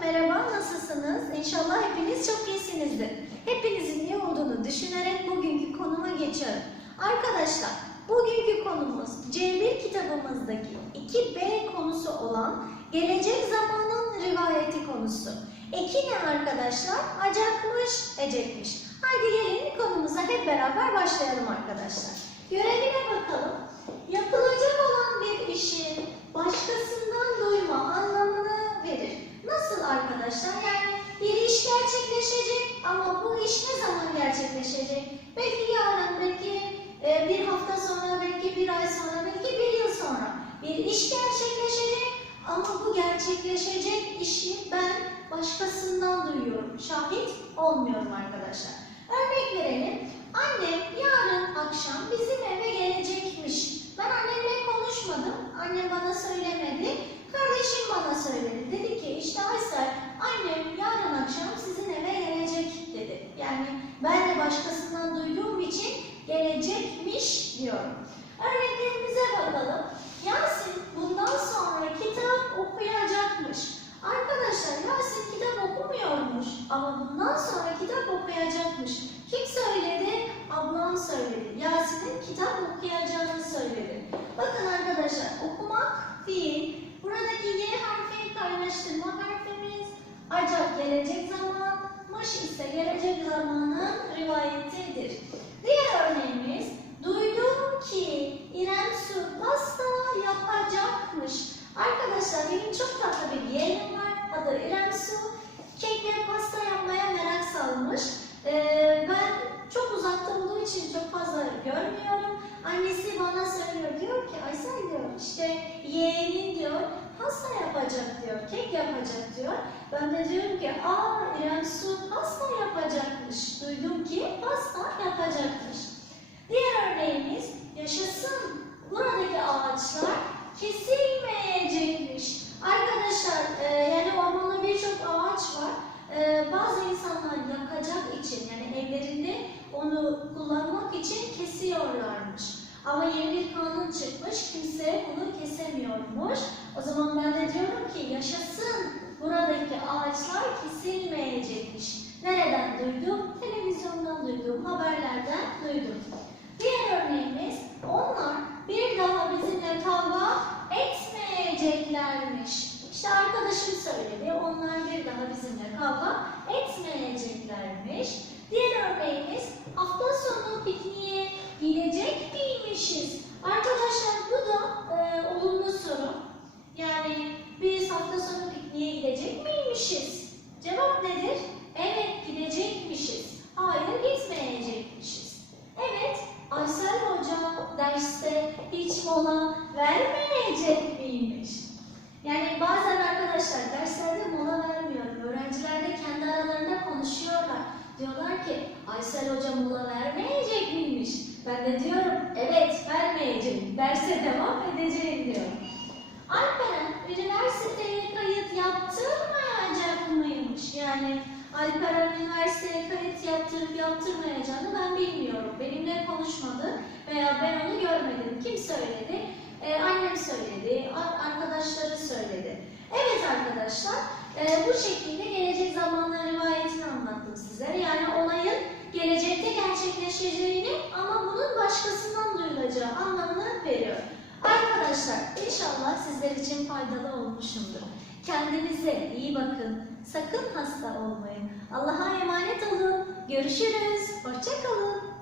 merhaba, nasılsınız? İnşallah hepiniz çok iyisinizdir. Hepinizin iyi olduğunu düşünerek bugünkü konuma geçiyorum. Arkadaşlar, bugünkü konumuz C1 kitabımızdaki 2B konusu olan gelecek zamanın rivayeti konusu. Eki ne arkadaşlar? Acakmış, ecekmiş. Haydi gelin konumuza hep beraber başlayalım arkadaşlar. Görevine bakalım. Yapılacak olan bir işin başkasından duyma anlamını verir. Nasıl arkadaşlar? Yani bir iş gerçekleşecek ama bu iş ne zaman gerçekleşecek? Belki yarın, belki e, bir hafta sonra, belki bir ay sonra, belki bir yıl sonra. Bir iş gerçekleşecek ama bu gerçekleşecek işi ben başkasından duyuyorum. Şahit olmuyorum arkadaşlar. Örnek verelim. Annem yarın akşam bizim eve gelecekmiş. Ben annemle konuşmadım. Annem bana söylemedi. Kardeşim bana söyledi. Dedi ki işte Aysel annem yarın akşam sizin eve gelecek dedi. Yani ben de başkasından diyorum. Örneklerimize bakalım. Yasin bundan sonra kitap okuyacakmış. Arkadaşlar Yasin kitap okumuyormuş ama bundan sonra kitap okuyacakmış. Kim söyledi? Ablam söyledi. Yasin'in kitap okuyacağını söyledi. Bakın arkadaşlar okumak fiil. Buradaki Y harfi kaynaştırma harfimiz. Acak gelecek zaman, mış ise gelecek zamanın rivayetidir. Diğer örneğimiz duydum ki İrem Su pasta yapacakmış. Arkadaşlar benim çok tatlı bir yeğenim var. Adı İrem Su. Kek ve pasta yapmaya merak salmış. Ee, ben çok uzakta olduğu için çok fazla görmüyorum. Annesi bana söylüyor. Diyor ki Aysel diyor işte yeğenin diyor pasta yapacak diyor. Kek yapacak diyor. Ben de diyorum ki aa İrem Su pasta yapacakmış. Duydum ki pasta yapacakmış. Diğer örneğimiz yaşasın. Buradaki ağaçlar kesilmeyecekmiş. Arkadaşlar e, yani ormanda birçok ağaç var. E, bazı insanlar yakacak için yani evlerinde onu kullanmak için kesiyorlarmış. Ama yeni bir kanun çıkmış. Kimse bunu kesemiyormuş. O zaman ben de diyorum ki yaşasın. Buradaki ağaçlar kesilmeyecekmiş. Nereden duydum? Televizyondan duydum, haberlerden duydum. Diğer örneğimiz onlar bir daha bizimle kavga etmeyeceklermiş. İşte arkadaşım söyledi, onlar bir daha bizimle kavga etmeyeceklermiş. Diğer örneğimiz hafta sonu pikniğe gidecek miymişiz? Arkadaşlar bu da e, olumlu soru. Yani biz hafta sonu pikniğe gidecek miymişiz? Cevap nedir? Evet gidecekmişiz. Hayır gitmeyecekmişiz. Evet Aysel Hoca derste hiç mola vermeyecek miymiş? Yani bazen arkadaşlar derslerde mola vermiyorum. Öğrenciler de kendi aralarında konuşuyorlar. Diyorlar ki Aysel Hoca mola vermeyecek miymiş? Ben de diyorum evet vermeyeceğim. Derse devam edeceğim diyorum. Alperen üniversiteye kayıt yaptırmayacak mıymış? Yani Alperen üniversiteye kayıt yaptırıp yaptırmayacağını ben bilmiyorum. Benimle konuşmadı veya ben onu görmedim. Kim söyledi? Ee, annem söyledi, ar- arkadaşları söyledi. Evet arkadaşlar, e, bu şekilde gelecek zamanla rivayetini anlattım sizlere. Yani olayın gelecekte gerçekleşeceğini ama bunun başkasından duyulacağı anlamını veriyor. Arkadaşlar inşallah sizler için faydalı olmuşumdur. Kendinize iyi bakın. Sakın hasta olmayın. Allah'a emanet olun. Görüşürüz. Hoşçakalın.